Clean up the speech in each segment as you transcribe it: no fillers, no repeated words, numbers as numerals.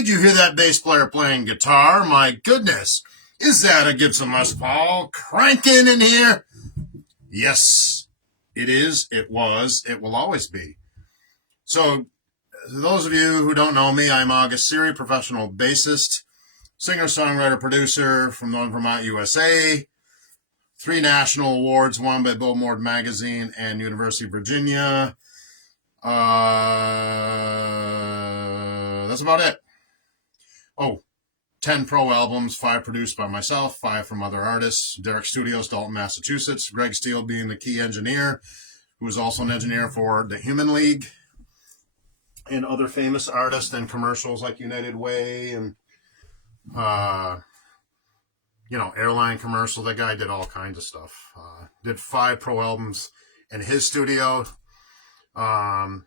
Did you hear that bass player playing guitar? My goodness. Is that a Gibson Les Paul cranking in here? Yes, it is. It was. It will always be. So, those of you who don't know me, I'm August Siri, professional bassist, singer, songwriter, producer from Northern Vermont, USA. 3 national awards won by Billboard Magazine and University of Virginia. That's about it. 10 pro albums, 5 produced by myself, 5 from other artists. Derek Studios, Dalton, Massachusetts. Greg Steele being the key engineer, who is also an engineer for the Human League and other famous artists and commercials like United Way and, airline commercial. That guy did all kinds of stuff. Did 5 pro albums in his studio, and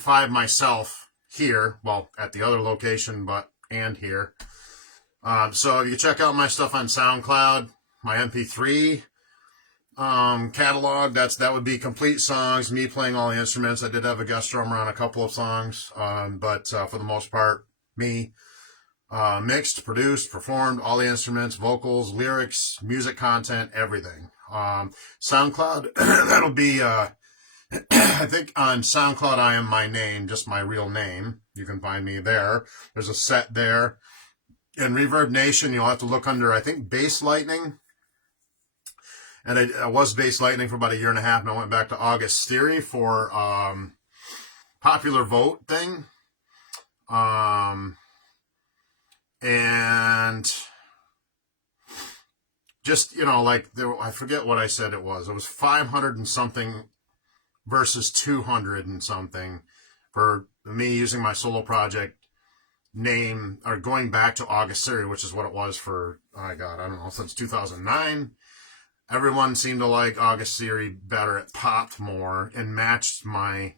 5 myself here, well, at the other location, and here. So you can check out my stuff on SoundCloud, my MP3 catalog. That would be complete songs, me playing all the instruments. I did have a guest drummer on a couple of songs, but for the most part, me. Mixed, produced, performed, all the instruments, vocals, lyrics, music content, everything. SoundCloud, that'll be, I think on SoundCloud I am my name, just my real name. You can find me there. There's a set there. In Reverb Nation, you'll have to look under, I think, Bass Lightning. And I was Bass Lightning for about a year and a half, and I went back to August Theory for popular vote thing. And just, I forget what I said it was. It was 500 and something versus 200 and something for me using my solo project name, or going back to August Siri, which is what it was for, I don't know, since 2009. Everyone seemed to like August Siri better. It popped more and matched my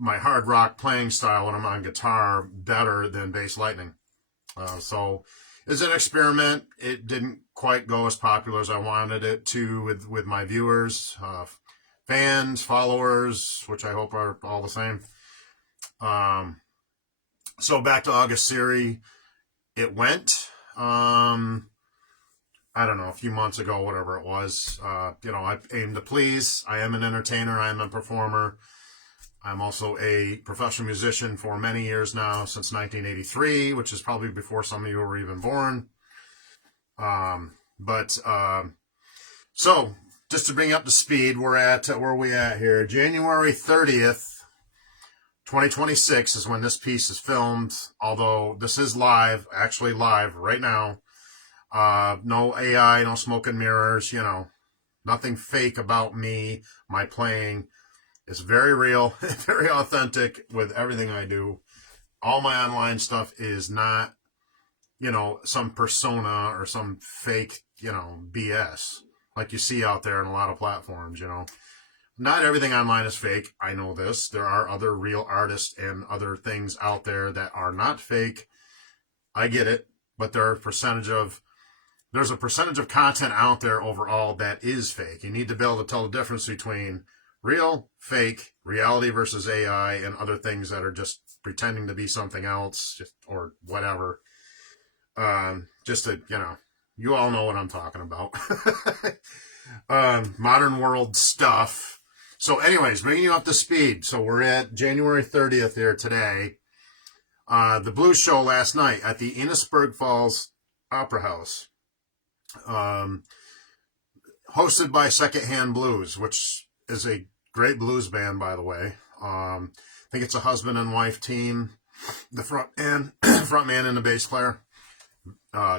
hard rock playing style when I'm on guitar better than Bass Lightning. So it's an experiment. It didn't quite go as popular as I wanted it to with my viewers, fans, followers, which I hope are all the same. So back to August Siri, it went, I don't know, a few months ago, whatever it was. I aim to please. I am an entertainer. I am a performer. I'm also a professional musician for many years now, since 1983, which is probably before some of you were even born. So just to bring you up to speed, where are we at here? January 30th, 2026 is when this piece is filmed, although this is actually live right now. No AI, no smoke and mirrors, nothing fake about me, my playing. It's very real, very authentic with everything I do. All my online stuff is not, some persona or some fake, BS like you see out there in a lot of platforms, Not everything online is fake. I know this. There are other real artists and other things out there that are not fake. I get it, but there's a percentage of content out there overall that is fake. You need to be able to tell the difference between real, fake, reality versus AI, and other things that are just pretending to be something else, or whatever. Just to, you all know what I'm talking about. Modern world stuff. So anyways, bringing you up to speed. So we're at January 30th here today. The blues show last night at the Innisburg Falls Opera House. Hosted by Secondhand Blues, which is a great blues band, by the way. I think it's a husband and wife team. The front man and the bass player.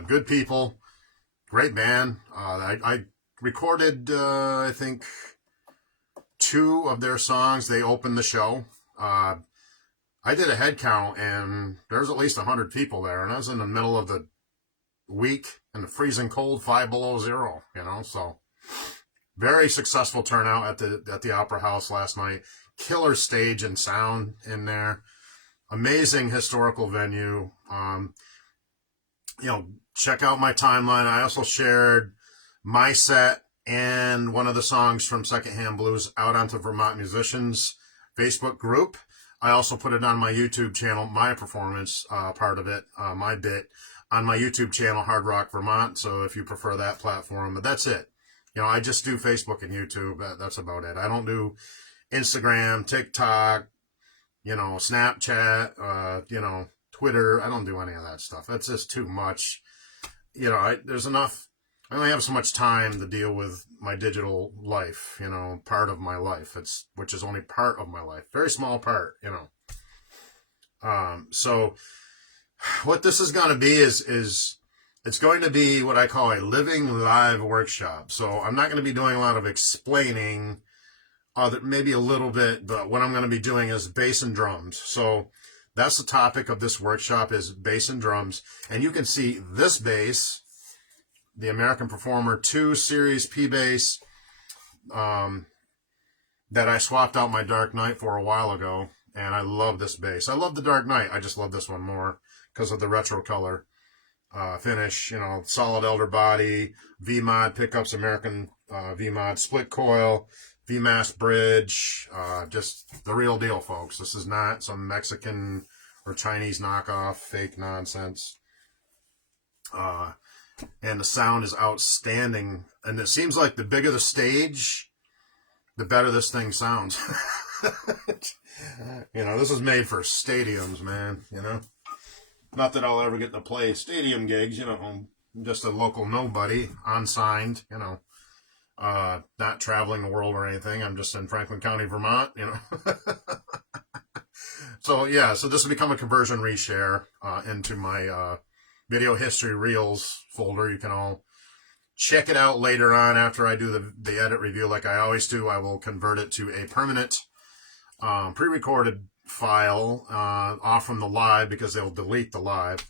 Good people. Great band. I recorded, I think, 2 of their songs. They opened the show. I did a head count, and there's at least 100 people there. And I was in the middle of the week in the freezing cold, 5 below zero, so... Very successful turnout at the Opera House last night. Killer stage and sound in there. Amazing historical venue. Check out my timeline. I also shared my set and one of the songs from Secondhand Blues out onto Vermont Musicians Facebook group. I also put it on my YouTube channel, my performance part of it, my bit, on my YouTube channel, Hard Rock Vermont. So if you prefer that platform, but that's it. I just do Facebook and YouTube. That's about it. I don't do Instagram, TikTok, Snapchat, Twitter. I don't do any of that stuff. That's just too much. There's enough. I only have so much time to deal with my digital life, part of my life. Which is only part of my life. Very small part, So what this is going to be is it's going to be what I call a living live workshop. So I'm not going to be doing a lot of explaining, maybe a little bit, but what I'm going to be doing is bass and drums. So that's the topic of this workshop, is bass and drums. And you can see this bass, the American Performer 2 Series P bass, that I swapped out my Dark Knight for a while ago. And I love this bass. I love the Dark Knight. I just love this one more because of the retro color finish. Solid elder body, V-Mod pickups, American V-Mod split coil, VMAS bridge, just the real deal, folks. This is not some Mexican or Chinese knockoff fake nonsense. And the sound is outstanding. And it seems like the bigger the stage, the better this thing sounds. This is made for stadiums, man, Not that I'll ever get to play stadium gigs, I'm just a local nobody, unsigned, not traveling the world or anything. I'm just in Franklin County, Vermont, So this will become a conversion reshare into my video history reels folder. You can all check it out later on after I do the edit review. Like I always do, I will convert it to a permanent pre-recorded file off from the live, because they'll delete the live.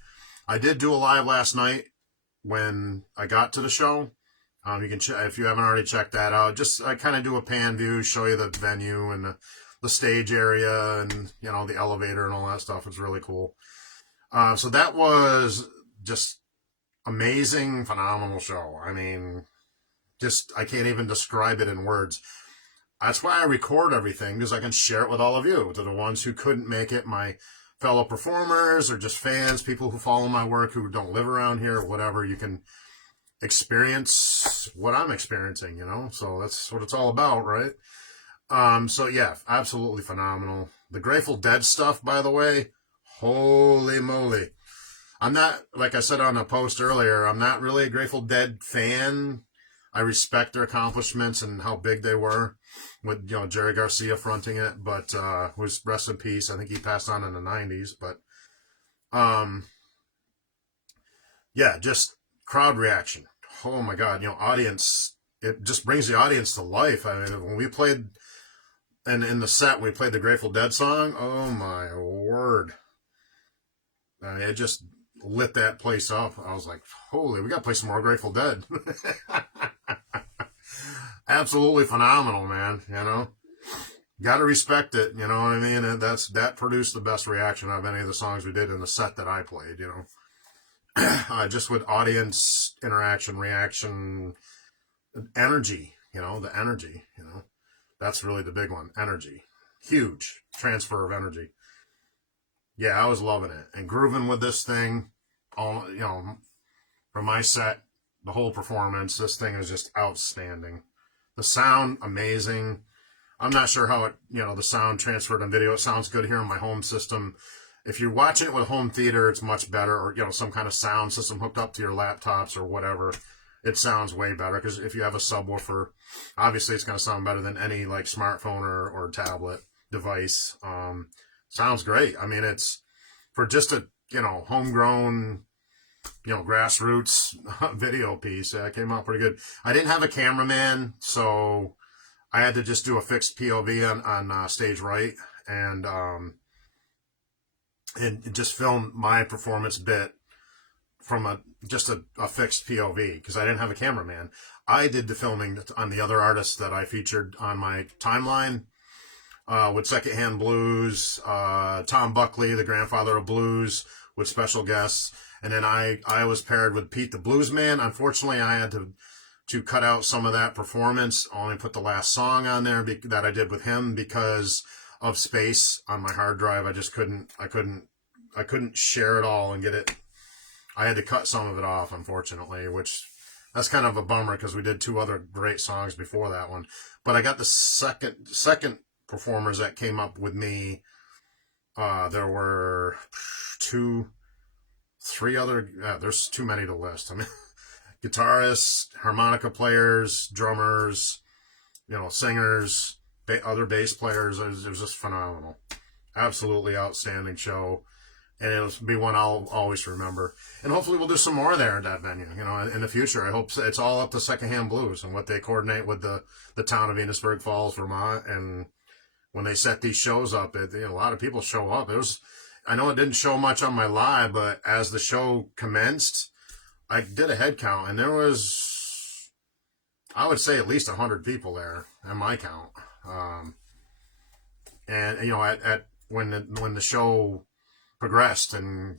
I did do a live last night when I got to the show. You can if you haven't already checked that out. I kind of do a pan view, show you the venue and the stage area and the elevator and all that stuff. It's really cool. So that was just amazing, phenomenal show. I mean, I can't even describe it in words. That's why I record everything, because I can share it with all of you, to the ones who couldn't make it, my fellow performers or just fans, people who follow my work who don't live around here or whatever. You can experience what I'm experiencing, so that's what it's all about, right? So yeah, absolutely phenomenal. The Grateful Dead stuff, by the way, holy moly. I'm not, like I said on a post earlier, I'm not really a Grateful Dead fan. I respect their accomplishments and how big they were, with Jerry Garcia fronting it, but was rest in peace. I think he passed on in the 90s, but just crowd reaction. Oh my God, audience, it just brings the audience to life. I mean, when we played, and in the set we played the Grateful Dead song, oh my word, it just lit that place up. I was like, holy, we got to play some more Grateful Dead. Absolutely phenomenal, man. Got to respect it. You know what I mean? And that produced the best reaction of any of the songs we did in the set that I played. Just with audience interaction, reaction, energy. The energy. That's really the big one. Energy, huge transfer of energy. Yeah, I was loving it and grooving with this thing. All from my set, the whole performance, this thing is just outstanding. The sound, amazing. I'm not sure how it, the sound transferred on video. It sounds good here on my home system. If you're watching it with home theater, it's much better, or, some kind of sound system hooked up to your laptops or whatever. It sounds way better, because if you have a subwoofer, obviously it's going to sound better than any like smartphone or tablet device. Sounds great. I mean, it's for just a, homegrown, grassroots video piece. It came out pretty good. I didn't have a cameraman, so I had to just do a fixed POV on stage right, and just film my performance bit from just a fixed POV, because I didn't have a cameraman. I did the filming on the other artists that I featured on my timeline, with Secondhand Blues, Tom Buckley, the grandfather of blues, with special guests. And then I was paired with Pete the Bluesman. Unfortunately, I had to cut out some of that performance, only put the last song on there that I did with him, because of space on my hard drive. I couldn't share it all and get it. I had to cut some of it off, unfortunately, which that's kind of a bummer because we did 2 other great songs before that one. But I got the second performers that came up with me. There were 3 other. There's too many to list. I mean, guitarists, harmonica players, drummers, singers, other bass players. It was just phenomenal. Absolutely outstanding show. And it'll be one I'll always remember. And hopefully we'll do some more there at that venue, in the future. I hope it's all up to Secondhand Blues and what they coordinate with the town of Enosburg Falls, Vermont. And when they set these shows up, a lot of people show up. I know it didn't show much on my live, but as the show commenced, I did a head count, and there was, I would say, at least 100 people there at my count. And at when the show progressed, and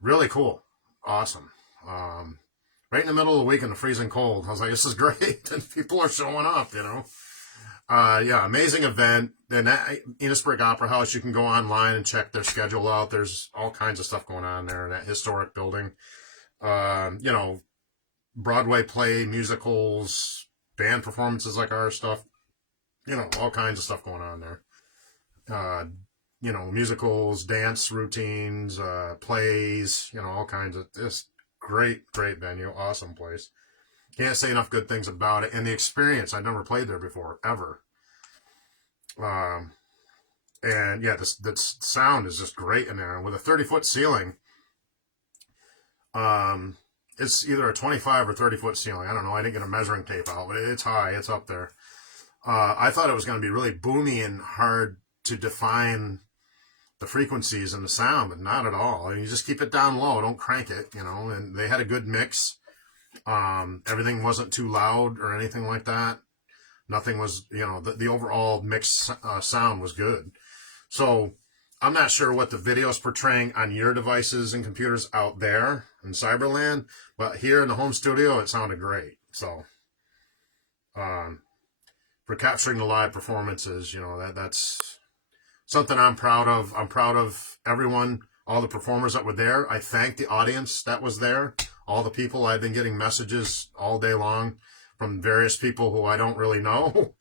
really cool, awesome. Right in the middle of the week in the freezing cold, I was like, this is great, and people are showing up. Amazing event. Then at Enosburg Opera House, you can go online and check their schedule out. There's all kinds of stuff going on there in that historic building. Broadway play, musicals, band performances like our stuff. All kinds of stuff going on there. Musicals, dance routines, plays, all kinds of this great venue, awesome place. Can't say enough good things about it. And the experience, I've never played there before, ever. And yeah, the sound is just great in there. With a 30-foot ceiling, it's either a 25 or 30-foot ceiling. I don't know. I didn't get a measuring tape out, but it's high. It's up there. I thought it was going to be really boomy and hard to define the frequencies and the sound, but not at all. I mean, you just keep it down low. Don't crank it, and they had a good mix. Everything wasn't too loud or anything like that. Nothing was, the overall mix sound was good. So I'm not sure what the video's portraying on your devices and computers out there in Cyberland, but here in the home studio, it sounded great. So, for capturing the live performances, that's something I'm proud of. I'm proud of everyone, all the performers that were there. I thank the audience that was there. All the people. I've been getting messages all day long from various people who I don't really know,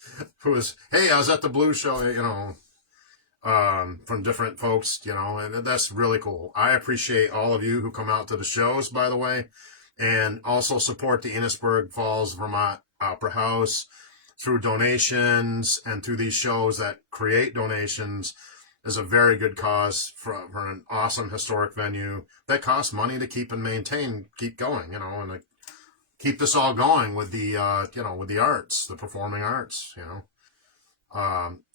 who is, hey, I was at the blues show, from different folks, and that's really cool. I appreciate all of you who come out to the shows, by the way, and also support the Enosburg Falls, Vermont Opera House through donations and through these shows that create donations. Is a very good cause for an awesome historic venue that costs money to keep and maintain, keep going, and keep this all going with the, with the arts, the performing arts,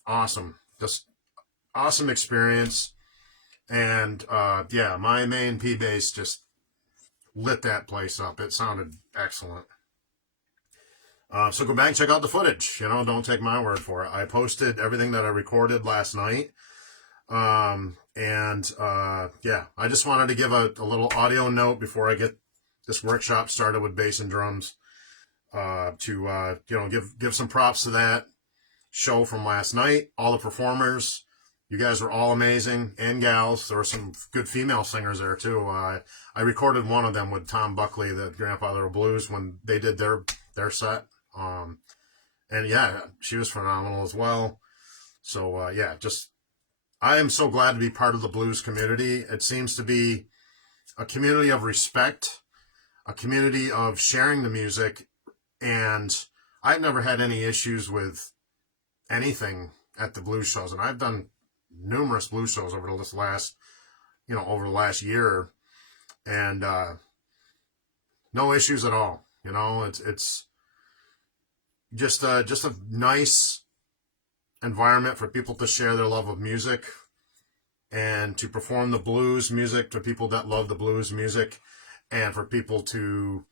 awesome, just awesome experience. And, my main P-Bass just lit that place up. It sounded excellent. So go back and check out the footage, don't take my word for it. I posted everything that I recorded last night. I just wanted to give a little audio note before I get this workshop started with bass and drums, to give some props to that show from last night. All the performers, you guys were all amazing, and gals. There were some good female singers there too. I recorded one of them with Tom Buckley, the Grandfather of Blues, when they did their set. She was phenomenal as well. So I am so glad to be part of the blues community. It seems to be a community of respect, a community of sharing the music, and I've never had any issues with anything at the blues shows. And I've done numerous blues shows over the last year, and no issues at all. It's just a nice environment for people to share their love of music and to perform the blues music to people that love the blues music, and for people to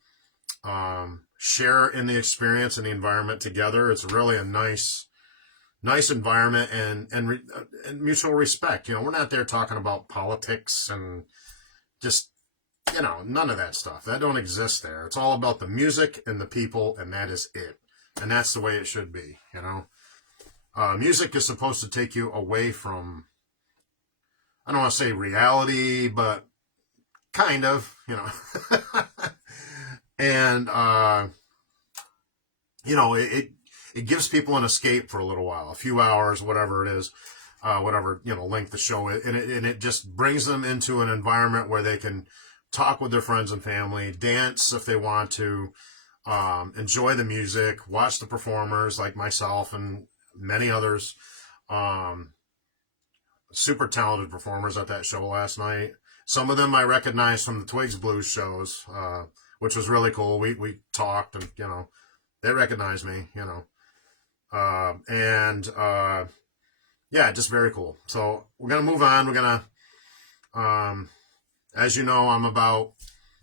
share in the experience and the environment together. It's really a nice environment and mutual respect. We're not there talking about politics and just, none of that stuff. That don't exist there. It's all about the music and the people, and that is it. And that's the way it should be, Music is supposed to take you away from, I don't want to say reality, but kind of, you know. And, you know, it gives people an escape for a little while, a few hours, whatever it is, whatever, you know, length the show is. And it just brings them into an environment where they can talk with their friends and family, dance if they want to, enjoy the music, watch the performers like myself and many others, super talented performers at that show last night. Some of them I recognized from the Twigs Blues shows, which was really cool. We talked and, you know, they recognized me, you know, yeah, just very cool. So we're going to move on. We're going to, as you know, I'm about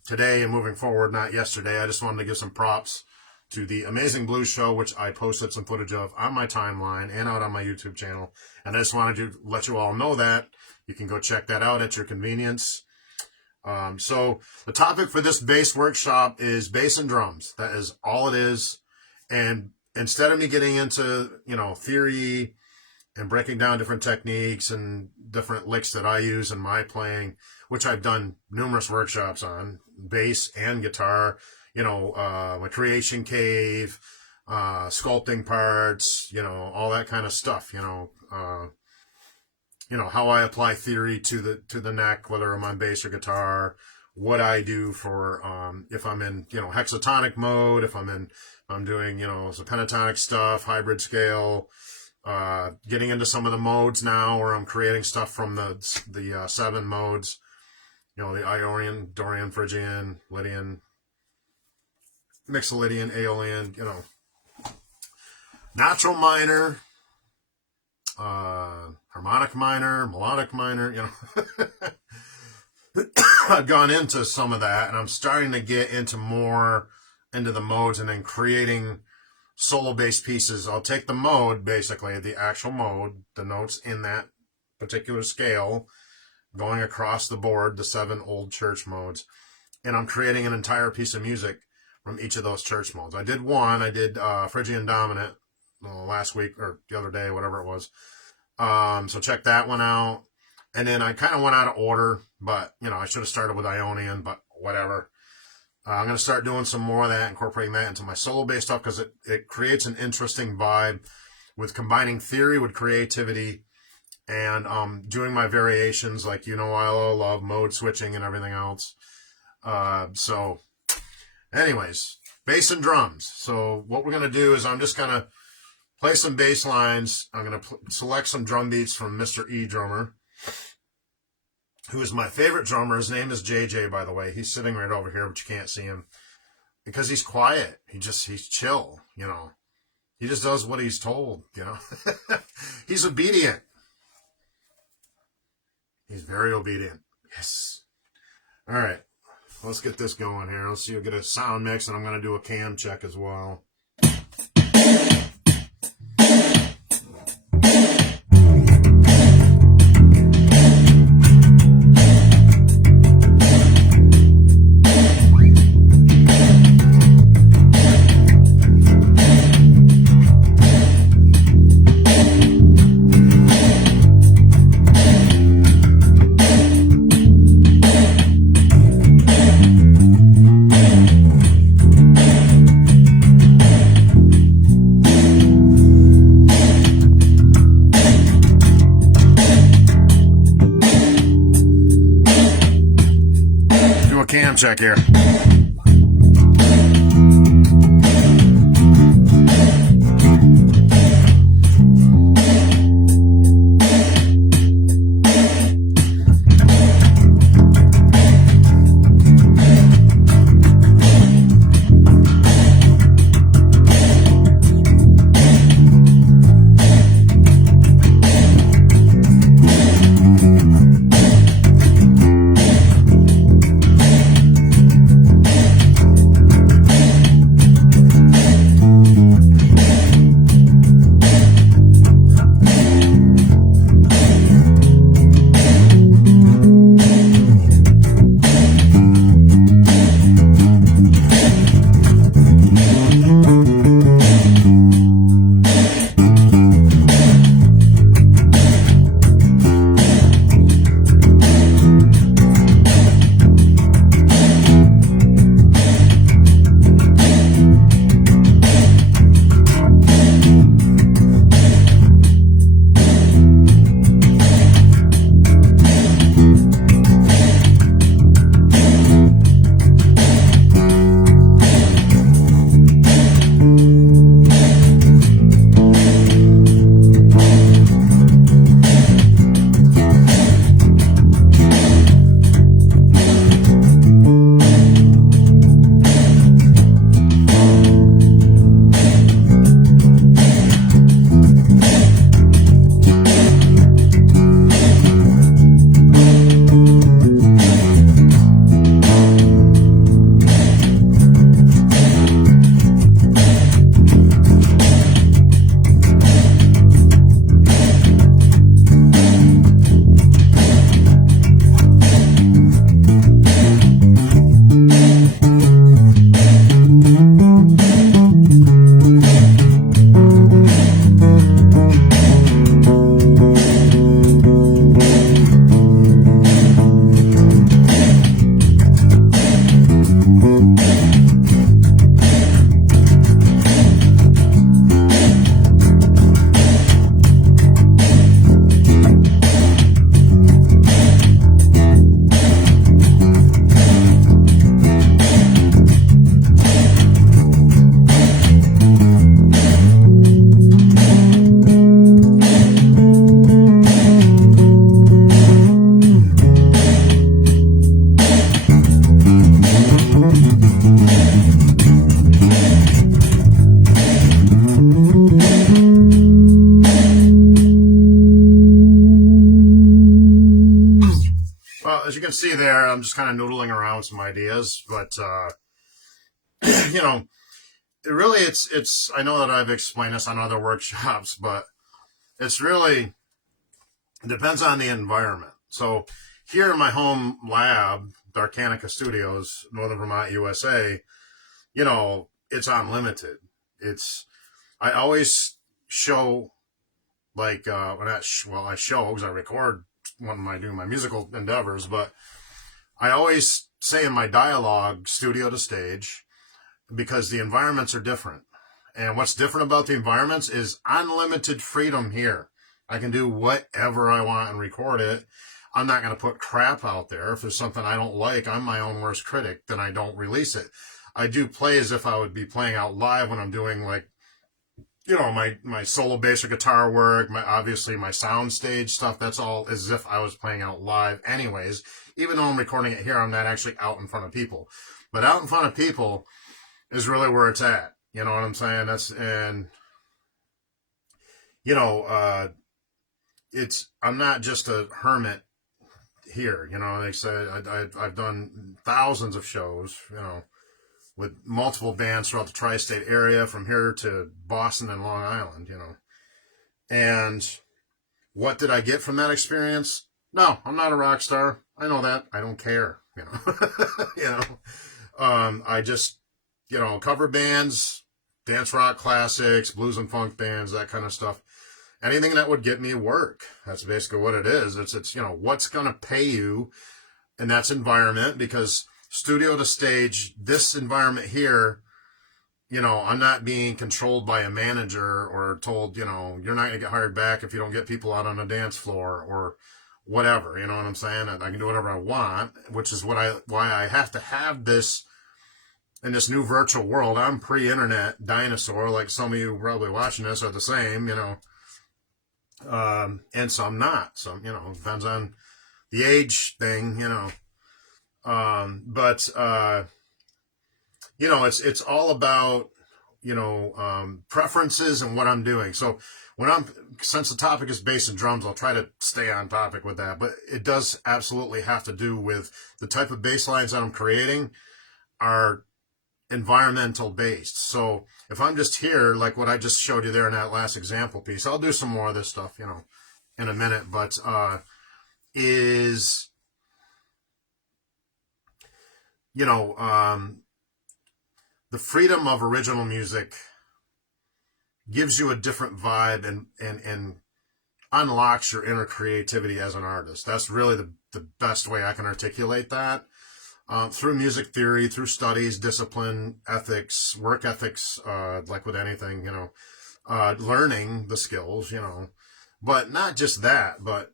today and moving forward, not yesterday. I just wanted to give some props to the Amazing Blues Show, which I posted some footage of on my timeline and out on my YouTube channel. And I just wanted to let you all know that. You can go check that out at your convenience. So the topic for this bass workshop is bass and drums. That is all it is. And instead of me getting into, you know, theory and breaking down different techniques and different licks that I use in my playing, which I've done numerous workshops on, bass and guitar, you know, my creation cave, sculpting parts, you know, all that kind of stuff, you know, how I apply theory to the neck, whether I'm on bass or guitar, what I do for, if I'm in, you know, hexatonic mode, if I'm doing, you know, some pentatonic stuff, hybrid scale, getting into some of the modes now where I'm creating stuff from the 7 modes, you know, the Ionian, Dorian, Phrygian, Lydian, Mixolydian, Aeolian, you know, natural minor, harmonic minor, melodic minor, you know. I've gone into some of that, and I'm starting to get into the modes and then creating solo-based pieces. I'll take the mode, basically, the actual mode, the notes in that particular scale, going across the board, the 7 old church modes, and I'm creating an entire piece of music from each of those church modes. I did Phrygian Dominant last week or the other day, whatever it was. So check that one out. And then I kind of went out of order, but, you know, I should have started with Ionian, but whatever. I'm going to start doing some more of that, incorporating that into my solo-based stuff, because it creates an interesting vibe with combining theory with creativity and doing my variations like, you know, I love mode switching and everything else. So anyways, bass and drums. So what we're going to do is I'm just going to play some bass lines. I'm going to select some drum beats from Mr. E Drummer, who is my favorite drummer. His name is JJ, by the way. He's sitting right over here, but you can't see him because he's quiet. He's chill, you know. He just does what he's told, you know. He's obedient. He's very obedient. Yes. All right. Let's get this going here. Let's see. We'll get a sound mix, and I'm going to do a cam check as well. Cam check here. you can see there, I'm just kind of noodling around with some ideas, but you know, it's. I know that I've explained this on other workshops, but it's really it depends on the environment. So here in my home lab, Darkanica Studios, Northern Vermont, USA, it's unlimited. It's I always show like I show because I record when I do my musical endeavors, but I always say in my dialogue, studio to stage, because the environments are different. And what's different about the environments is unlimited freedom here. I can do whatever I want and record it. I'm not going to put crap out there. If there's something I don't like, I'm my own worst critic, then I don't release it. I do play as if I would be playing out live when I'm doing like, my solo bass or guitar work, obviously my sound stage stuff. That's all as if I was playing out live anyways. Even though I'm recording it here, I'm not actually out in front of people. But out in front of people is really where it's at. You know what I'm saying? I'm not just a hermit here. Like I said, I've done thousands of shows, with multiple bands throughout the tri-state area, from here to Boston and Long Island, And what did I get from that experience? No, I'm not a rock star. I know that. I don't care, I just, cover bands, dance rock classics, blues and funk bands, that kind of stuff. Anything that would get me work. That's basically what it is. It's what's going to pay you in that environment, because studio to stage, this environment here, I'm not being controlled by a manager or told, you're not going to get hired back if you don't get people out on the dance floor or whatever. You know what I'm saying? I can do whatever I want, which is why I have to have this in this new virtual world. I'm pre-internet dinosaur, like some of you probably watching this are the same, and some not. Some, depends on the age thing, but it's all about, preferences and what I'm doing. So since the topic is bass and drums, I'll try to stay on topic with that, but it does absolutely have to do with the type of bass lines that I'm creating are environmental based. So if I'm just here, like what I just showed you there in that last example piece, I'll do some more of this stuff, in a minute, but, the freedom of original music gives you a different vibe and unlocks your inner creativity as an artist. That's really the best way I can articulate that. Through music theory, through studies, discipline, ethics, work ethics, like with anything, learning the skills, but not just that, but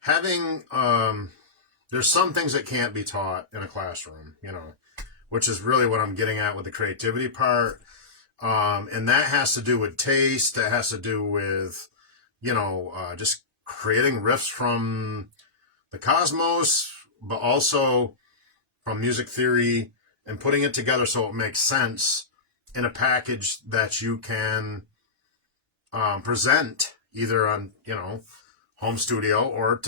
having, there's some things that can't be taught in a classroom, which is really what I'm getting at with the creativity part. And that has to do with taste. That has to do with, just creating riffs from the cosmos, but also from music theory, and putting it together so it makes sense in a package that you can present either on, home studio or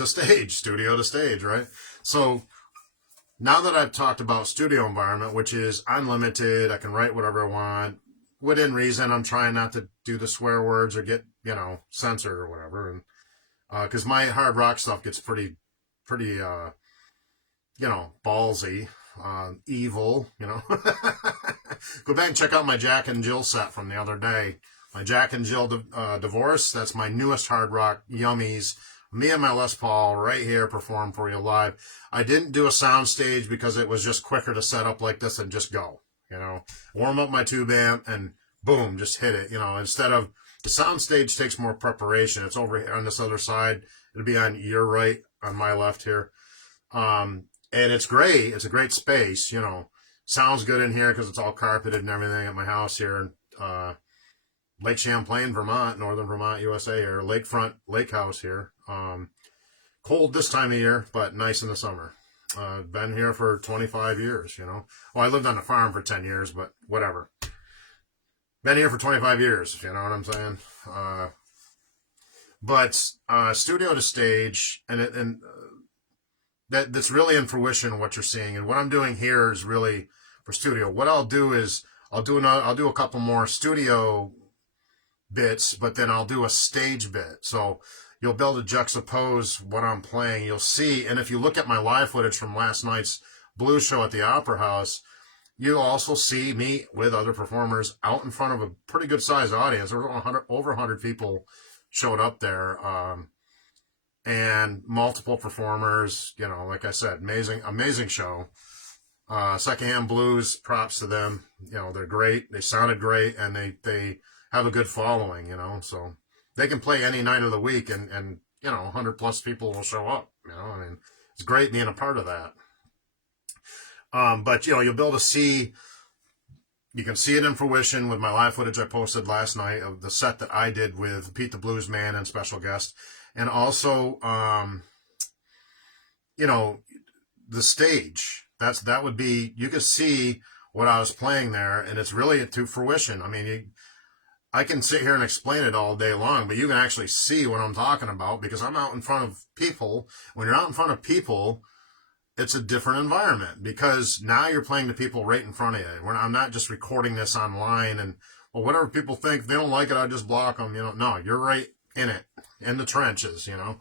studio to stage, right? So now that I've talked about studio environment, which is unlimited, I can write whatever I want within reason. I'm trying not to do the swear words or get, censored or whatever. And, cause my hard rock stuff gets pretty, ballsy, evil, Go back and check out my Jack and Jill set from the other day. My Jack and Jill Divorce. That's my newest hard rock yummies. Me and my Les Paul right here perform for you live. I didn't do a sound stage because it was just quicker to set up like this and just go, warm up my tube amp and boom, just hit it, instead of the sound stage takes more preparation. It's over here on this other side. It'll be on your right, on my left here. And it's great. It's a great space, sounds good in here because it's all carpeted and everything at my house here. Lake Champlain, Vermont, Northern Vermont, USA here, lakefront lake house here. Cold this time of year, but nice in the summer. Been here for 25 years, Well, I lived on a farm for 10 years, but whatever. Been here for 25 years, you know what I'm saying? But studio to stage, and that's really in fruition what you're seeing. And what I'm doing here is really for studio. What I'll do is I'll do a couple more studio bits, but then I'll do a stage bit. So you'll be able to juxtapose what I'm playing. You'll see, and if you look at my live footage from last night's blues show at the Opera House, you'll also see me with other performers out in front of a pretty good sized audience. Over 100 people showed up there, and multiple performers. You know, like I said, amazing show. Secondhand Blues, props to them. You know, they're great. They sounded great, and they have a good following. You know, so they can play any night of the week, and you know, 100 plus people will show up. You know, I mean, it's great being a part of that. But you know, you'll be able to see. You can see it in fruition with my live footage I posted last night of the set that I did with Pete the Blues Man and special guest, and also, you know, the stage. That would be, you could see what I was playing there, and it's really to fruition. I mean, I can sit here and explain it all day long, but you can actually see what I'm talking about because I'm out in front of people. When you're out in front of people, it's a different environment because now you're playing to people right in front of you. I'm not just recording this online and, well, whatever people think, if they don't like it, I just block them. You know, no, you're right in it, in the trenches, you know,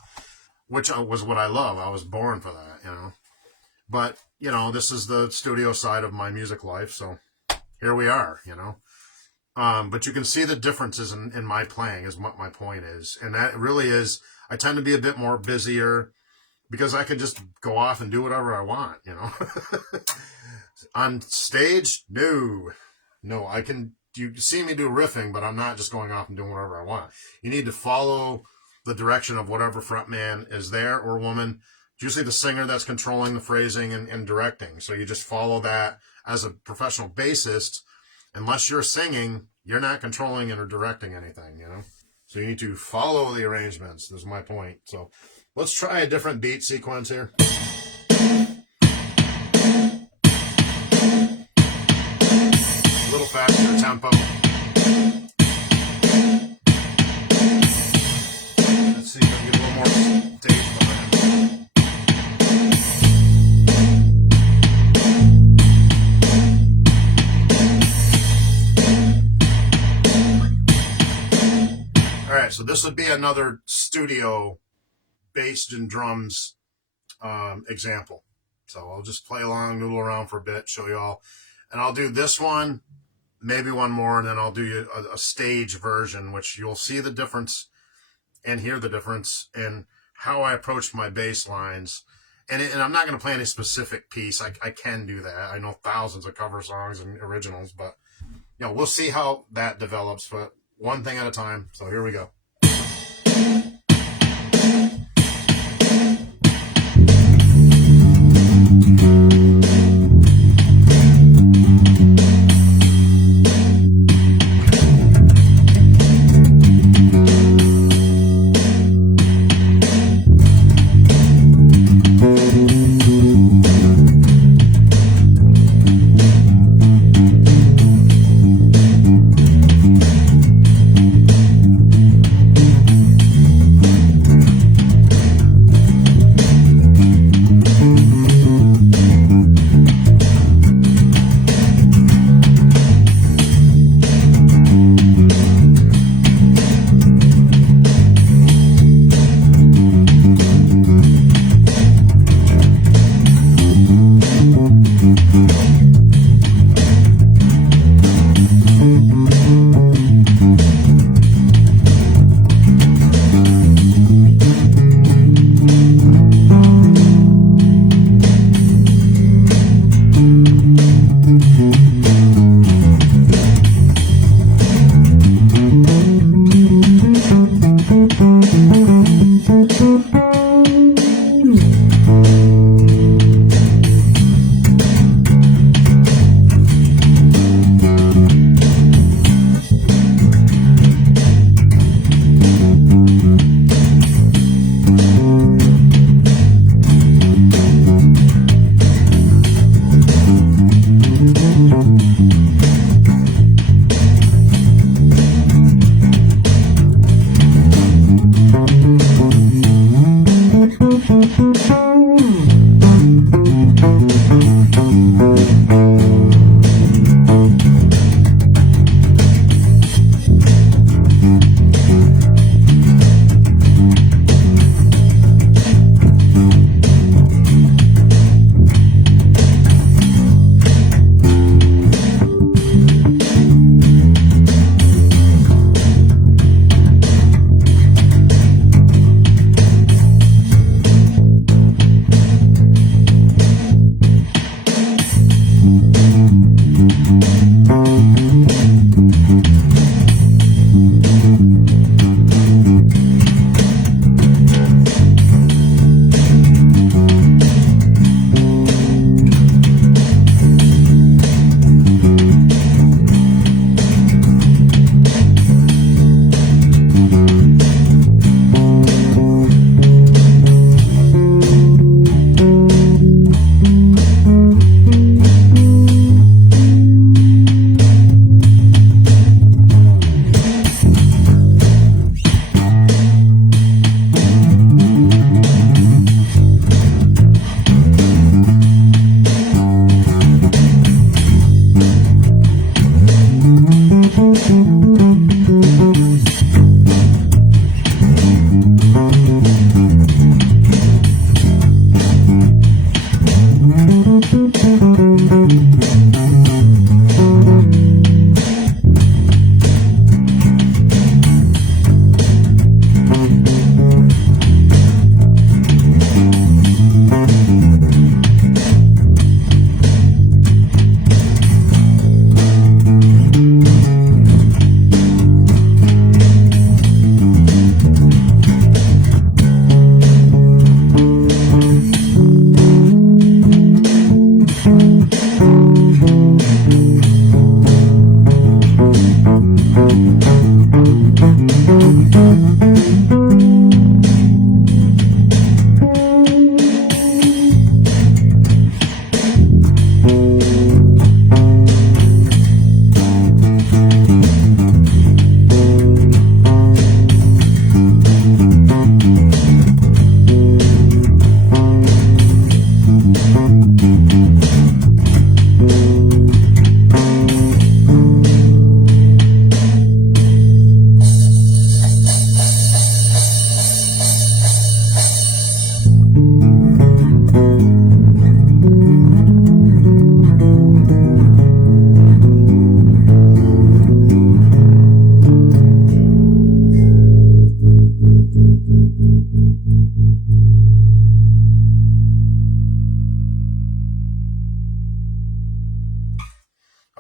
which was what I love. I was born for that, you know. But, you know, this is the studio side of my music life, so here we are, you know. But you can see the differences in my playing is what my point is. And that really is, I tend to be a bit more busier because I can just go off and do whatever I want, you know. On stage, no, I can, you see me do riffing, but I'm not just going off and doing whatever I want. You need to follow the direction of whatever frontman is there or woman. It's usually the singer that's controlling the phrasing and directing. So you just follow that as a professional bassist. Unless you're singing, you're not controlling it or directing anything, you know. So you need to follow the arrangements. That's my point. So let's try a different beat sequence here. A little faster tempo. Let's see if I can get a little more stage behind it. All right, so this would be another studio bass and drums example. So I'll just play along, noodle around for a bit, show you all. And I'll do this one, maybe one more, and then I'll do a stage version, which you'll see the difference and hear the difference in how I approach my bass lines. And I'm not going to play any specific piece. I can do that. I know thousands of cover songs and originals, but you know, we'll see how that develops, but one thing at a time. So here we go.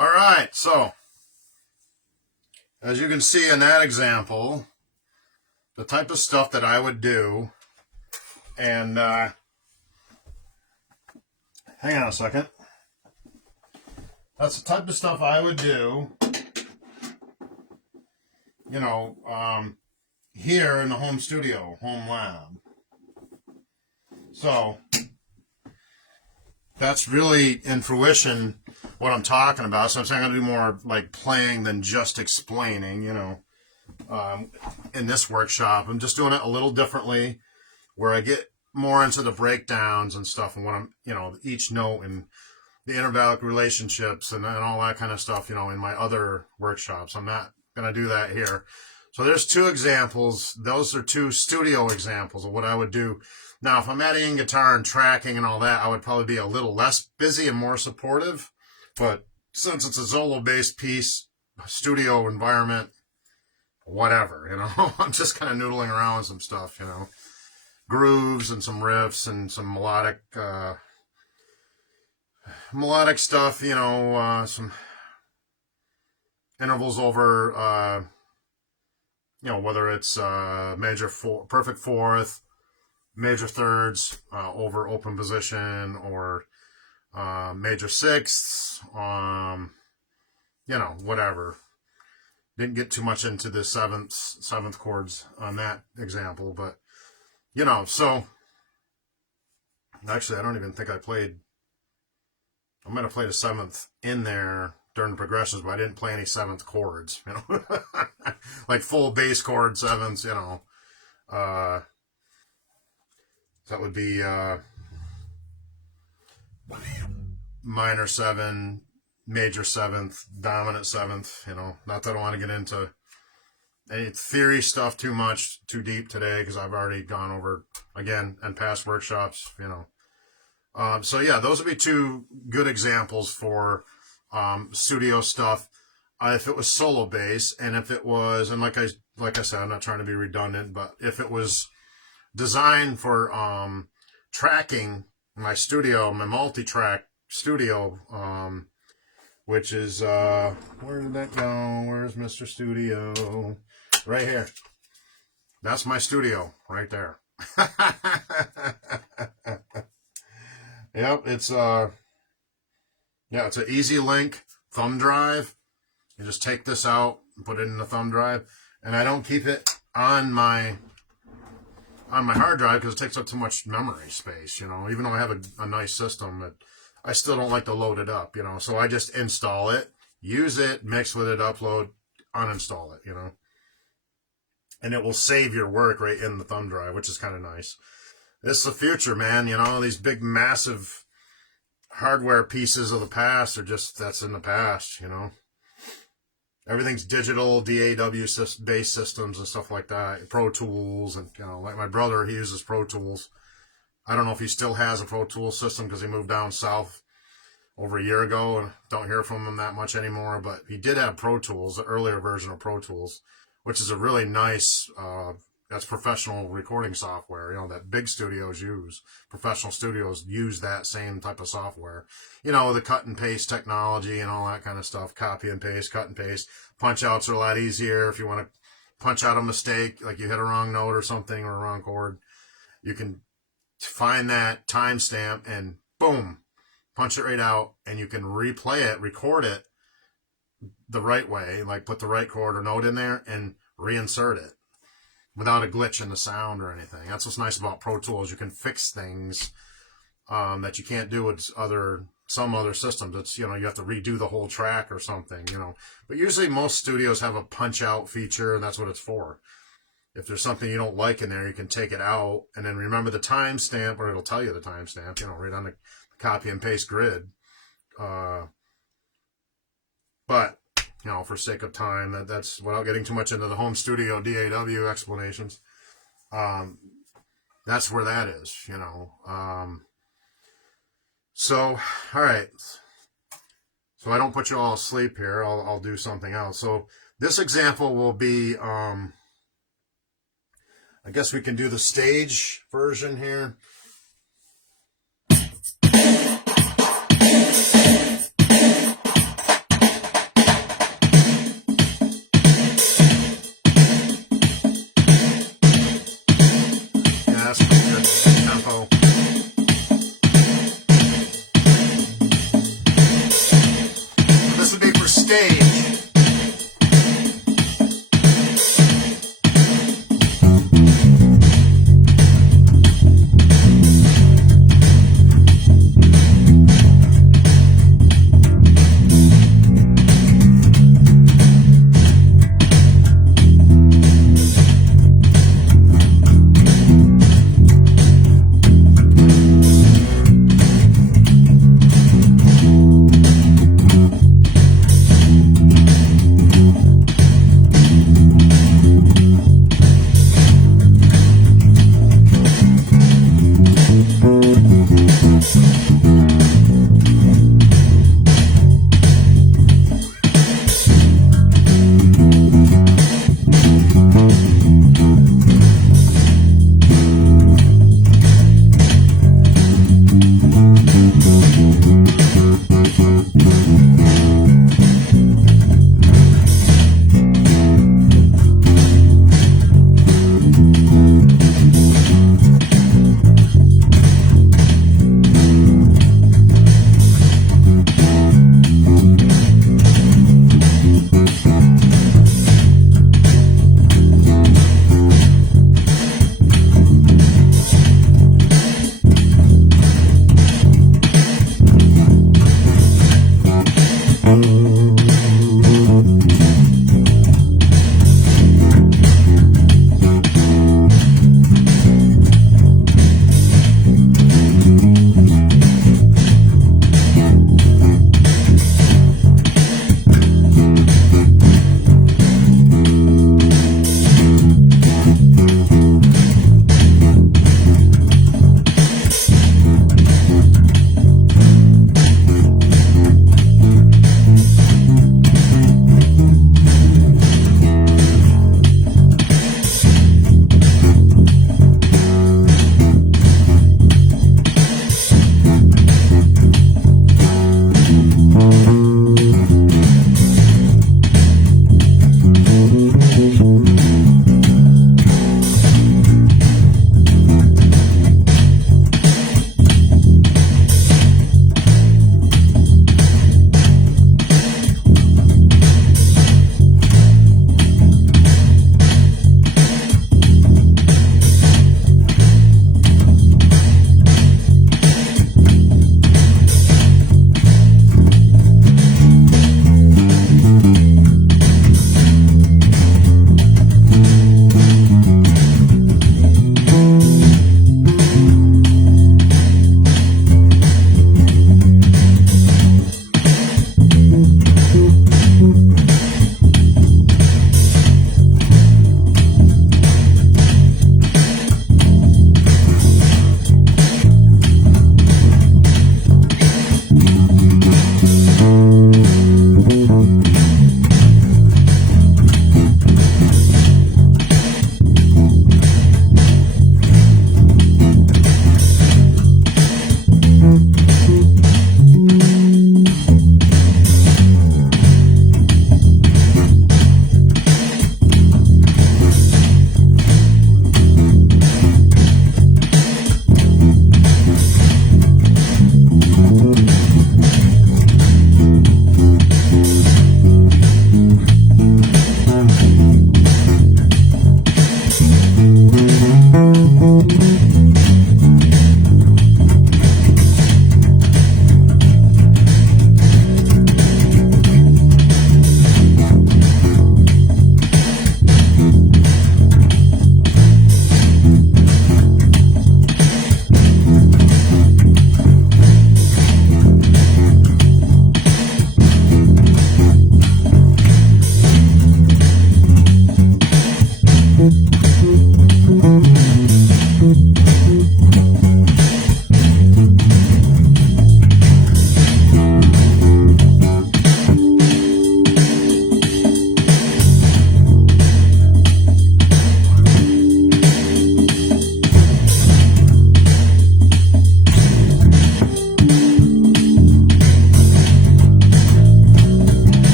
All right, so as you can see in that example, the type of stuff that I would do, and hang on a second. That's the type of stuff I would do, you know, here in the home studio, home lab. So that's really in fruition what I'm talking about. So I'm saying I'm going to do more like playing than just explaining, you know, in this workshop. I'm just doing it a little differently where I get more into the breakdowns and stuff and what I'm, you know, each note and the intervallic relationships and all that kind of stuff, you know, in my other workshops. I'm not going to do that here. So there's two examples. Those are two studio examples of what I would do. Now, if I'm adding in guitar and tracking and all that, I would probably be a little less busy and more supportive. But since it's a Zolo-based piece, studio environment, whatever, you know, I'm just kind of noodling around with some stuff, you know, grooves and some riffs and some melodic stuff, you know, some intervals over, you know, whether it's perfect fourth, major thirds over open position, or major sixths, you know, whatever. Didn't get too much into the seventh chords on that example, but you know, so actually I don't even think I might have played a seventh in there during the progressions, but I didn't play any seventh chords, you know, like full bass chord sevenths, you know. That would be minor seven, major seventh, dominant seventh, you know. Not that I want to get into any theory stuff too much, too deep today, because I've already gone over, again, in past workshops, you know. So yeah, those would be two good examples for studio stuff. If it was solo bass, and if it was, and like I said, I'm not trying to be redundant, but if it was designed for tracking, my studio, my multi-track studio, which is where did that go? Where's Mr. Studio? Right here. That's my studio right there. Yep, it's it's an easy link thumb drive. You just take this out and put it in the thumb drive, and I don't keep it on my hard drive because it takes up too much memory space, you know. Even though I have a nice system, I still don't like to load it up, you know. So I just install it, use it, mix with it, upload, uninstall it, you know. And it will save your work right in the thumb drive, which is kind of nice. This is the future, man. You know, these big, massive hardware pieces of the past are just, that's in the past, you know. Everything's digital, DAW-based systems and stuff like that. Pro Tools, and, you know, like my brother, he uses Pro Tools. I don't know if he still has a Pro Tools system because he moved down south over a year ago and don't hear from him that much anymore. But he did have Pro Tools, the earlier version of Pro Tools, which is a really nice, that's professional recording software, you know, that big studios use. Professional studios use that same type of software. You know, the cut and paste technology and all that kind of stuff. Copy and paste, cut and paste. Punch outs are a lot easier. If you want to punch out a mistake, like you hit a wrong note or something or a wrong chord, you can find that timestamp and boom, punch it right out, and you can replay it, record it the right way, like put the right chord or note in there and reinsert it without a glitch in the sound or anything. That's what's nice about Pro Tools. You can fix things that you can't do with some other systems. It's, you know, you have to redo the whole track or something, you know. But usually most studios have a punch out feature, and that's what it's for. If there's something you don't like in there, you can take it out and then remember the timestamp, or it'll tell you the timestamp, you know, right on the copy and paste grid. But, you know, for sake of time, that's without getting too much into the home studio DAW explanations. That's where that is, you know. So, all right. So I don't put you all asleep here. I'll do something else. So this example will be, I guess we can do the stage version here. stage.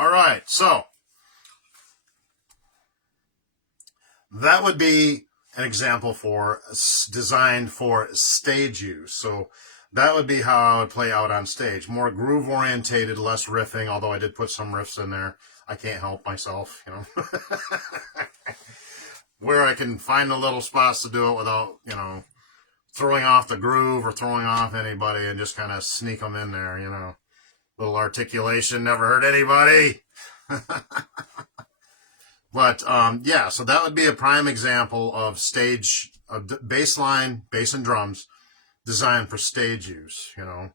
All right, so that would be an example for designed for stage use. So that would be how I would play out on stage. More groove orientated, less riffing, although I did put some riffs in there. I can't help myself, you know. Where I can find the little spots to do it without, you know, throwing off the groove or throwing off anybody, and just kind of sneak them in there, you know. Little articulation never hurt anybody. But yeah, so that would be a prime example of stage of bass line, bass and drums designed for stage use. You know,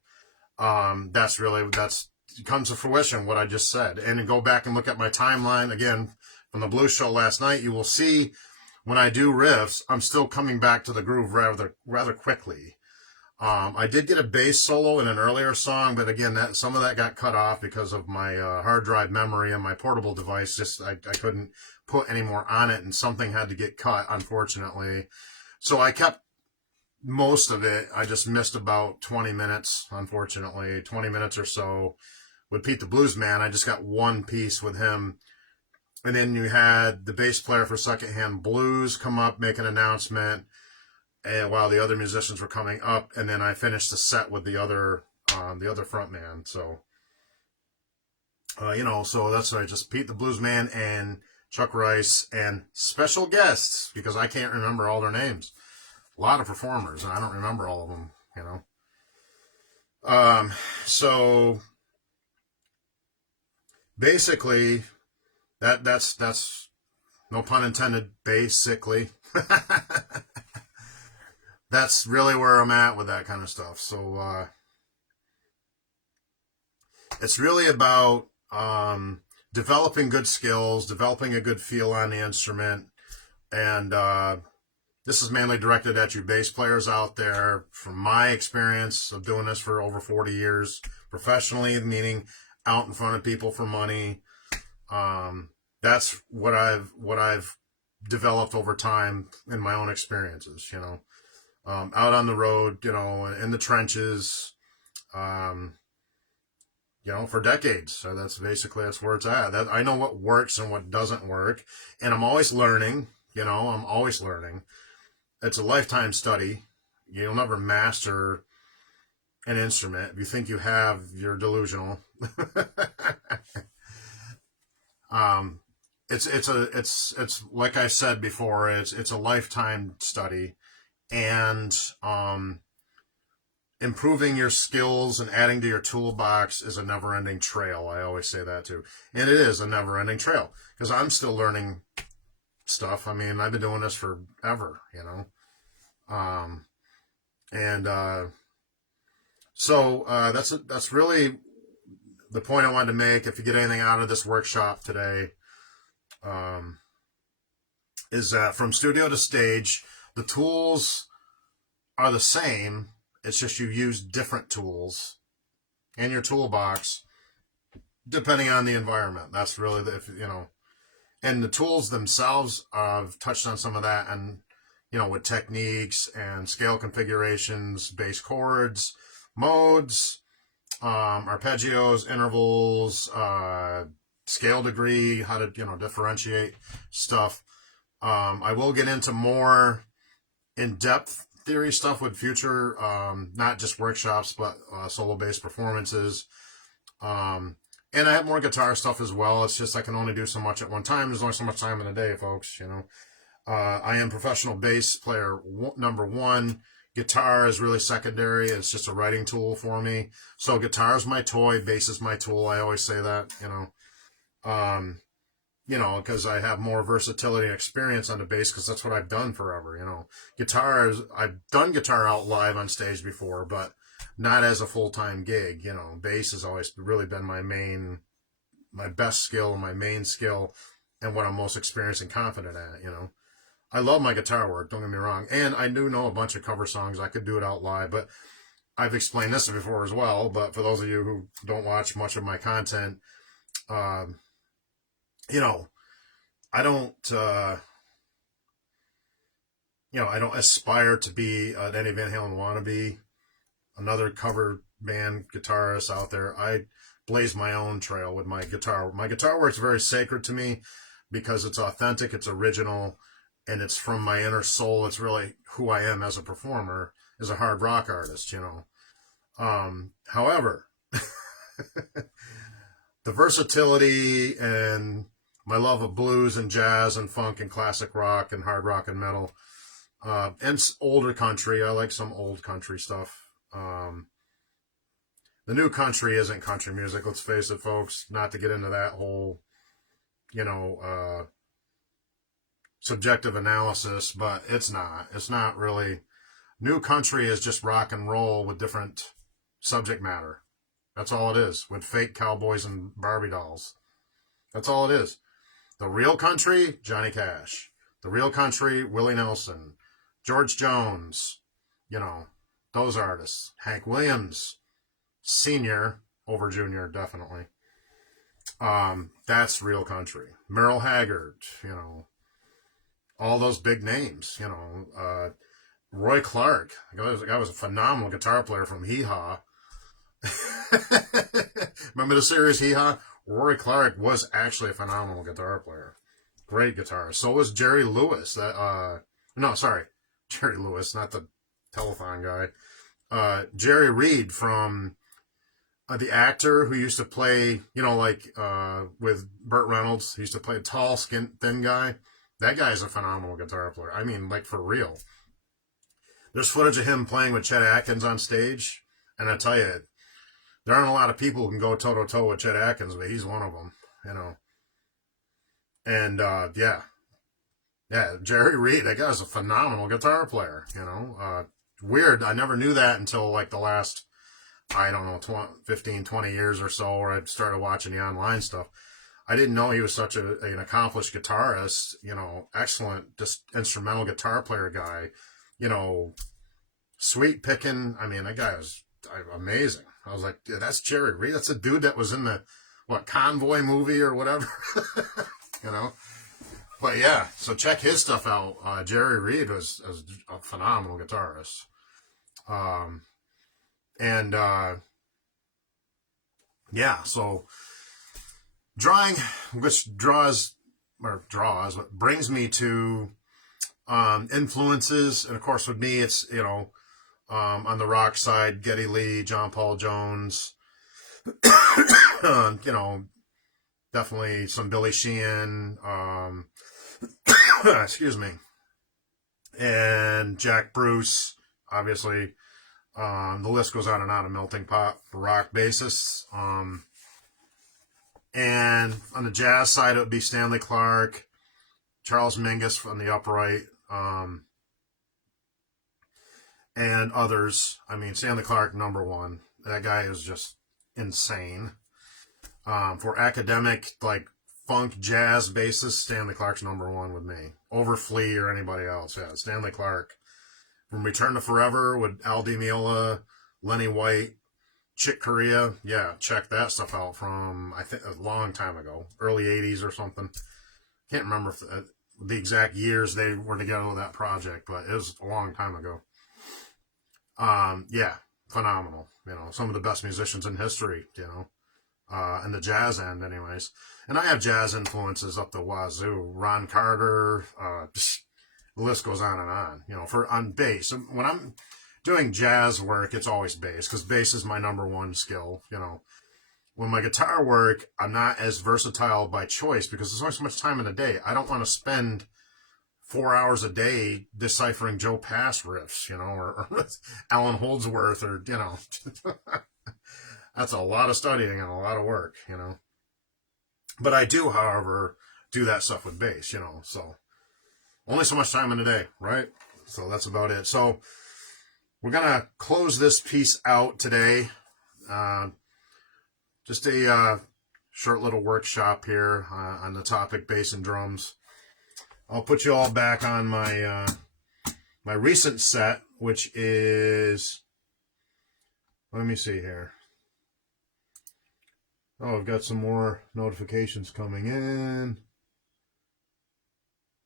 that's comes to fruition what I just said. And go back and look at my timeline again from the blues show last night. You will see when I do riffs, I'm still coming back to the groove rather quickly. I did get a bass solo in an earlier song, but again, that some of that got cut off because of my hard drive memory and my portable device. Just I couldn't put any more on it, and something had to get cut, unfortunately. So I kept most of it. I just missed about 20 minutes, unfortunately, 20 minutes or so with Pete the Blues Man. I just got one piece with him. And then you had the bass player for Secondhand Blues come up, make an announcement, and while the other musicians were coming up, and then I finished the set with the other front man. So, you know, so that's right, just Pete the Blues Man and Chuck Rice and special guests, because I can't remember all their names. A lot of performers, and I don't remember all of them, you know. So basically, that's no pun intended. Basically, that's really where I'm at with that kind of stuff. So it's really about developing good skills, developing a good feel on the instrument, and this is mainly directed at you bass players out there. From my experience of doing this for over 40 years professionally, meaning out in front of people for money, that's what I've developed over time in my own experiences. You know, out on the road, you know, in the trenches, you know, for decades. So that's where it's at. I know what works and what doesn't work, and I'm always learning. You know, I'm always learning. It's a lifetime study. You'll never master an instrument. If you think you have, you're delusional. It's like I said before. It's a lifetime study, and improving your skills and adding to your toolbox is a never-ending trail. I always say that too, and it is a never-ending trail because I'm still learning stuff. I mean, I've been doing this forever, you know. And so that's really the point I wanted to make. If you get anything out of this workshop today, is that from studio to stage, the tools are the same. It's just you use different tools in your toolbox depending on the environment. That's really you know, and the tools themselves. I've touched on some of that, and you know, with techniques and scale configurations, bass chords, modes, arpeggios, intervals, scale degree, how to, you know, differentiate stuff. I will get into more in-depth theory stuff with future, not just workshops, but solo bass performances. And I have more guitar stuff as well. It's just I can only do so much at one time. There's only so much time in a day, folks, you know. I am professional bass player number one. Guitar is really secondary. It's just a writing tool for me. So guitar is my toy, bass is my tool. I always say that, you know, because I have more versatility and experience on the bass because that's what I've done forever, you know. I've done guitar out live on stage before, but not as a full-time gig, you know. Bass has always really been my best skill, my main skill, and what I'm most experienced and confident at, you know. I love my guitar work, don't get me wrong. And I do know a bunch of cover songs. I could do it out live, but I've explained this before as well. But for those of you who don't watch much of my content, you know, I don't, you know, I don't aspire to be an Eddie Van Halen wannabe, another cover band guitarist out there. blaze my own trail with my guitar. My guitar work's very sacred to me because it's authentic, it's original, and it's from my inner soul. It's really who I am as a performer, as a hard rock artist, you know. However, the versatility and my love of blues and jazz and funk and classic rock and hard rock and metal, and older country. I like some old country stuff. The new country isn't country music, let's face it, folks. Not to get into that whole, you know, subjective analysis, but it's not. It's not really. New country is just rock and roll with different subject matter. That's all it is, with fake cowboys and Barbie dolls. That's all it is. The real country, Johnny Cash. The real country, Willie Nelson. George Jones. You know, those artists. Hank Williams. Senior over Junior, definitely. That's real country. Merle Haggard, you know. All those big names, you know. Roy Clark. The guy was a phenomenal guitar player from Hee Haw. Remember the series Hee Haw? Roy Clark was actually a phenomenal guitar player. Great guitarist. So was Jerry Lewis. Jerry Lewis, not the telephone guy. Jerry Reed from the actor who used to play, you know, like with Burt Reynolds. He used to play a tall, thin guy. That guy's a phenomenal guitar player. I mean, like, for real. There's footage of him playing with Chet Atkins on stage, and I tell you, there aren't a lot of people who can go toe-to-toe with Chet Atkins, but he's one of them, you know. And, yeah, Jerry Reed, that guy's a phenomenal guitar player, you know. Weird, I never knew that until, like, the last, I don't know, 15, 20 years or so, where I started watching the online stuff. I didn't know he was such an accomplished guitarist, you know, excellent, just instrumental guitar player guy, you know, sweet picking. I mean, that guy was amazing. I was like, yeah, that's Jerry Reed. That's a dude that was in the, Convoy movie or whatever, you know. But yeah, so check his stuff out. Jerry Reed was a phenomenal guitarist. Yeah, so drawing, what brings me to influences, and of course with me it's, you know, on the rock side, Geddy Lee, John Paul Jones, you know, definitely some Billy Sheehan, excuse me, and Jack Bruce, obviously. The list goes on and on, a melting pot for rock bassists. And on the jazz side, it would be Stanley Clarke, Charles Mingus on the upright, and others. I mean, Stanley Clarke, number one. That guy is just insane. For academic, like, funk jazz bassist, Stanley Clarke's number one with me. Over Flea or anybody else. Yeah, Stanley Clarke. From Return to Forever with Al Di Meola, Lenny White, Chick Corea. Yeah, check that stuff out from, I think, a long time ago. Early 80s or something. Can't remember if the exact years they were together with that project, but it was a long time ago. Yeah, phenomenal. You know, some of the best musicians in history, you know, and the jazz end anyways. And I have jazz influences up the wazoo. Ron Carter, the list goes on and on, you know, on bass. When I'm doing jazz work, it's always bass, because bass is my number one skill, you know. When my guitar work, I'm not as versatile by choice, because there's only so much time in the day. I don't want to spend 4 hours a day deciphering Joe Pass riffs, you know, or Alan Holdsworth, or, you know. That's a lot of studying and a lot of work, you know. But I do, however, do that stuff with bass, you know, so. Only so much time in the day, right? So that's about it. So we're going to close this piece out today. Just a short little workshop here on the topic bass and drums. I'll put you all back on my my recent set, which is, let me see here. Oh, I've got some more notifications coming in.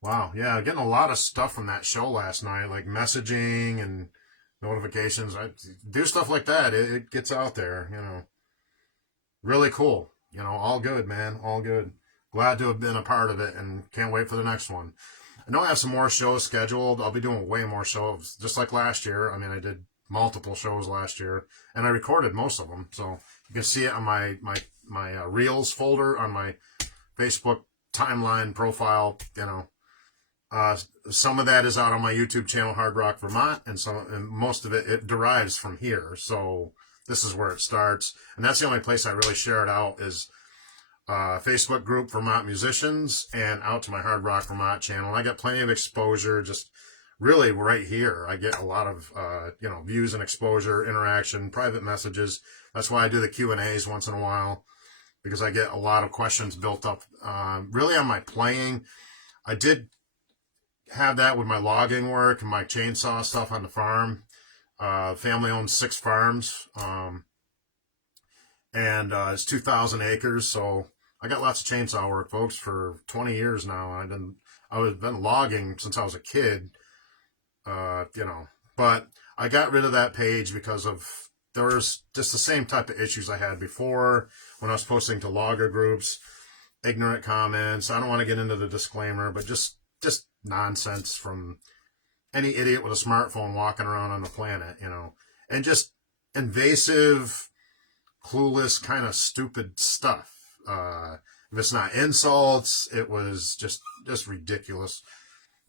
Wow, yeah, getting a lot of stuff from that show last night, like messaging and notifications. I do stuff like that. It gets out there, you know. really cool. You know, all good, man. All good. Glad to have been a part of it and can't wait for the next one. I know I have some more shows scheduled. I'll be doing way more shows, just like last year. I mean, I did multiple shows last year, and I recorded most of them. So you can see it on my Reels folder on my Facebook timeline profile. You know, some of that is out on my YouTube channel, Hard Rock Vermont, and most of it derives from here. So this is where it starts, and that's the only place I really share it out is Facebook group Vermont Musicians and out to my Hard Rock Vermont channel. I got plenty of exposure, just really right here. I get a lot of views and exposure, interaction, private messages. That's why I do the Q&As once in a while, because I get a lot of questions built up really on my playing. I did have that with my logging work and my chainsaw stuff on the farm. Family owns 6 farms, and it's 2,000 acres. So I got lots of chainsaw work, folks, for 20 years now. I've been logging since I was a kid, but I got rid of that page because there was just the same type of issues I had before when I was posting to logger groups, ignorant comments. I don't want to get into the disclaimer, but just nonsense from any idiot with a smartphone walking around on the planet, and just invasive, clueless, kind of stupid stuff. If it's not insults, it was just ridiculous.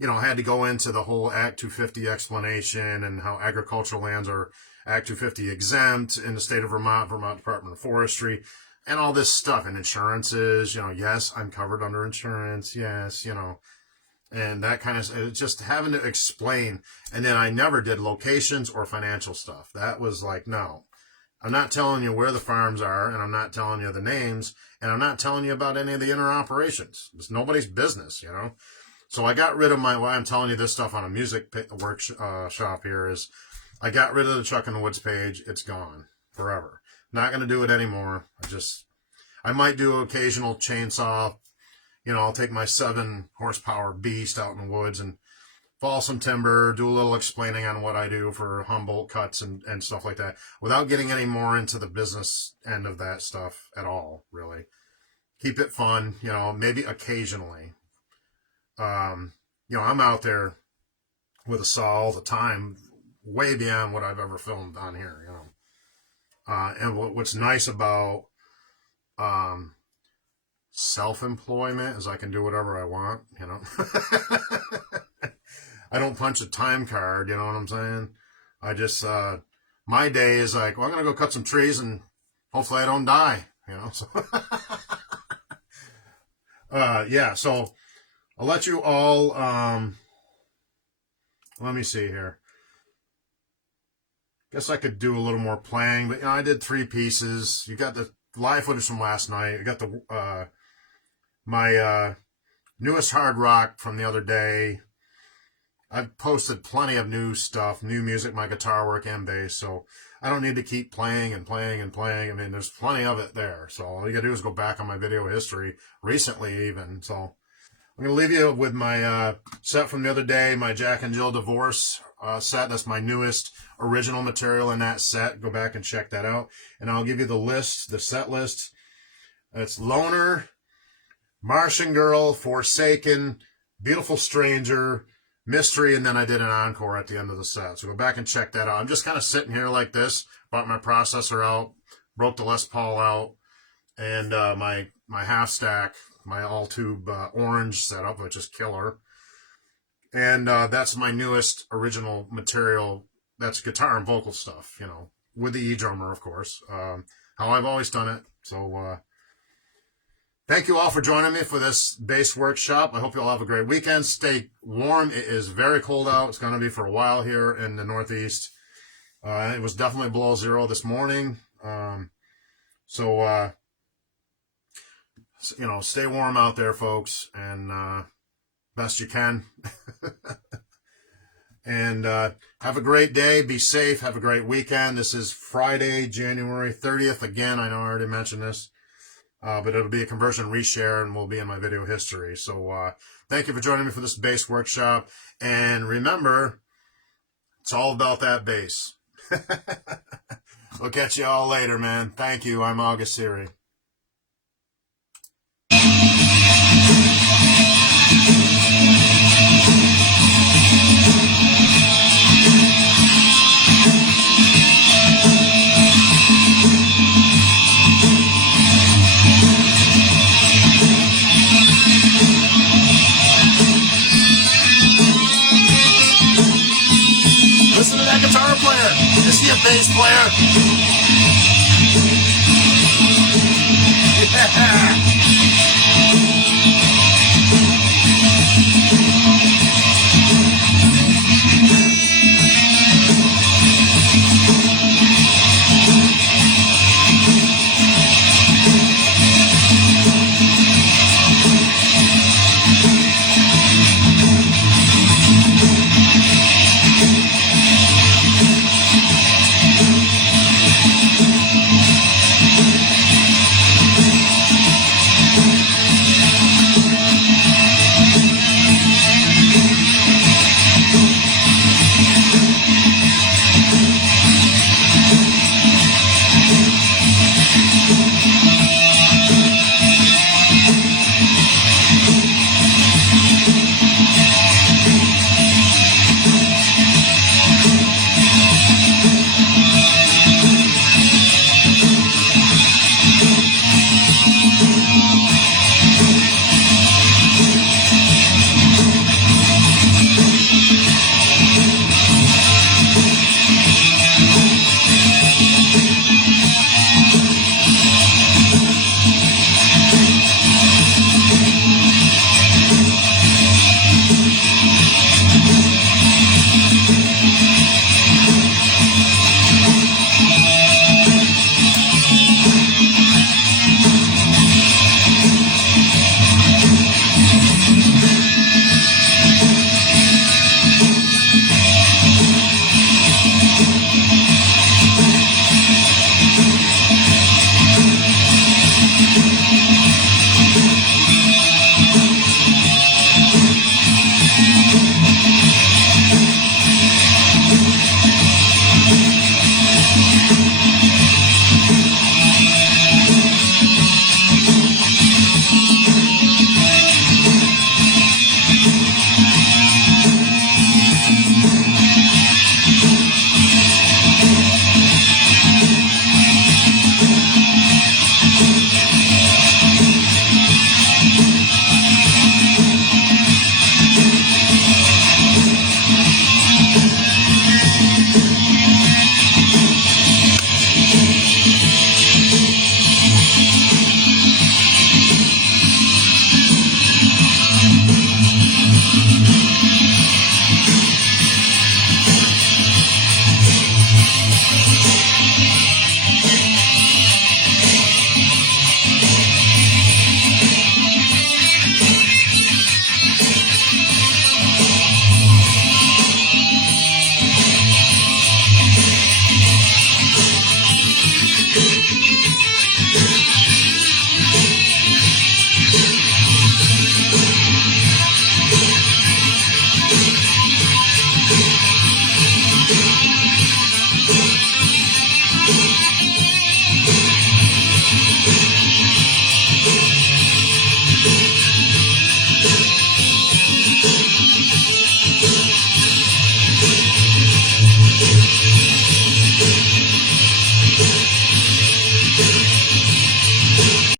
I had to go into the whole Act 250 explanation and how agricultural lands are Act 250 exempt in the state of Vermont Department of Forestry, and all this stuff, and insurances, yes, I'm covered under insurance, yes, and that kind of, just having to explain. And then I never did locations or financial stuff. That was like, no, I'm not telling you where the farms are, and I'm not telling you the names, and I'm not telling you about any of the inner operations. It's nobody's business, So I got rid of why I'm telling you this stuff on a music workshop here is I got rid of the Chuck in the Woods page. It's gone forever. Not going to do it anymore. I might do an occasional chainsaw. I'll take my 7 horsepower beast out in the woods and fall some timber, do a little explaining on what I do for Humboldt cuts and stuff like that, without getting any more into the business end of that stuff at all, really. Keep it fun, maybe occasionally. I'm out there with a saw all the time, way beyond what I've ever filmed on here, and what's nice about self-employment is I can do whatever I want, I don't punch a time card, you know what I'm saying? I just, my day is like, well, I'm going to go cut some trees and hopefully I don't die, so. Yeah, so I'll let you all, let me see here. Guess I could do a little more playing, but I did 3 pieces. You got the live footage from last night. You got the, my newest hard rock from the other day. I've posted plenty of new stuff, new music, my guitar work and bass, so I don't need to keep playing and playing and playing. I mean, there's plenty of it there. So all you gotta do is go back on my video history, recently even. So I'm gonna leave you with my set from the other day, my Jack and Jill Divorce set. That's my newest original material in that set. Go back and check that out. And I'll give you the list, the set list. It's Loner, Martian Girl, Forsaken, Beautiful Stranger, Mystery, and then I did an encore at the end of the set. So go back and check that out. I'm just kind of sitting here like this, brought my processor out, broke the Les Paul out, and my half stack, my all tube orange setup, which is killer. And that's my newest original material. That's guitar and vocal stuff, with the E-drummer, of course. How I've always done it. So thank you all for joining me for this bass workshop. I hope you all have a great weekend. Stay warm. It is very cold out. It's going to be for a while here in the Northeast. It was definitely below 0 this morning. So stay warm out there, folks, and best you can. And have a great day. Be safe. Have a great weekend. This is Friday, January 30th. Again, I know I already mentioned this. But it'll be a conversion reshare and will be in my video history. So thank you for joining me for this bass workshop. And remember, it's all about that bass. We'll catch you all later, man. Thank you. I'm August Siri. bass player. Yeah.